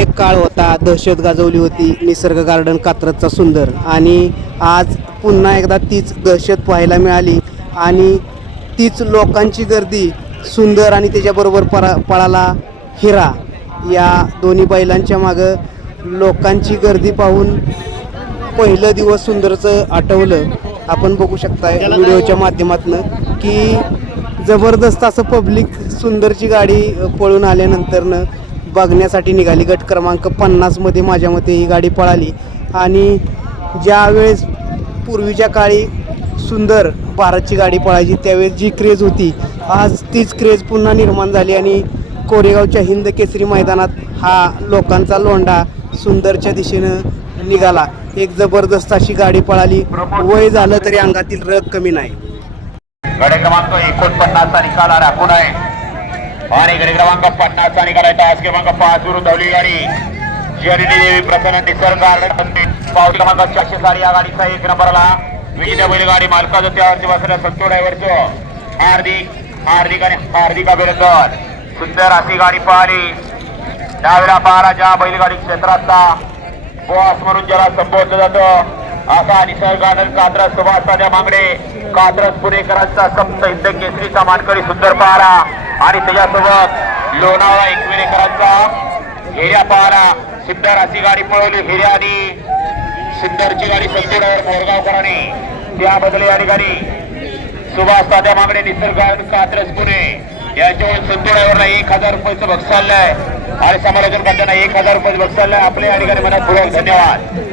एक काळ होता दहशत गाजवली होती निसर्ग गार्डन कात्रजचा सुंदर. आणि आज पुन्हा एकदा तीच दहशत पाहायला मिळाली. आणि तीच लोकांची गर्दी सुंदर आणि त्याच्याबरोबर परा पळाला हिरा. या दोन्ही बैलांच्या मागं लोकांची गर्दी पाहून पहिलं दिवस सुंदरचं आठवलं. आपण बघू शकताय व्हिडिओच्या माध्यमातून की जबरदस्त असं पब्लिक सुंदरची गाडी पळून आल्यानंतरनं बघण्यासाठी निघाली. गट क्रमांक पन्नासमध्ये माझ्या मते ही गाडी पळाली. आणि ज्यावेळेस पूर्वीच्या काळी सुंदर भारतची गाडी पळायची त्यावेळेस जी क्रेज होती आज तीच क्रेज पुन्हा निर्माण झाली आणि कोरेगावच्या हिंद केसरी मैदानात हा लोकांचा लोंढा सुंदरच्या दिशेनं निघाला. एक जबरदस्त अशी गाडी पळाली. वय झालं तरी अंगातील रग कमी नाही. गडे क्रमांक एकोणपन्नासचा निकाल राखून आहे. आणि इकडे क्रमांक पन्नासचा निकाल आहे आज क्रमांक पाच विरुद्ध धावली गाडी. शनिनी देवी प्रसन्न निसर्ग पाऊस क्रमांक चारशे साडी या गाडीचा एक नंबरला. विजय बैलगाडी मालकाचं त्यावरती बसलेल्या संतो ड्रायव्हरचं. हार्दिक हार्दिक आणि हार्दिक अभिनंदन. सुंदर अशी गाडी पाहिली. त्यावेळेला पारा बैलगाडी क्षेत्रातला. बॉस म्हणून ज्याला संबोधलं जातं. असा निसर्ग गार्डन कात्रज सुभाष साध्या मांगडे कात्रज पुणेकरांचा सप्त हिंद केसरीचा मानकरी सुंदर पहारा. आणि त्याच्यासोबत लोणावळा एकविरेकरांचा हिर्या पहारा. सिद्धराची अशी गाडी पळवली हिर्या आणि सिद्धरची गाडी संतुरावर मोरगावकरांनी त्याबद्दल या ठिकाणी सुभाष साध्या मागणे निसर्ग गार्डन कात्रज पुणे. यांच्यावर संतुरावर एक हजार रुपयाचं बक्षालय आणि समालोचन करताना एक हजार रुपये बक्षालय आपल्या या ठिकाणी मनात धन्यवाद.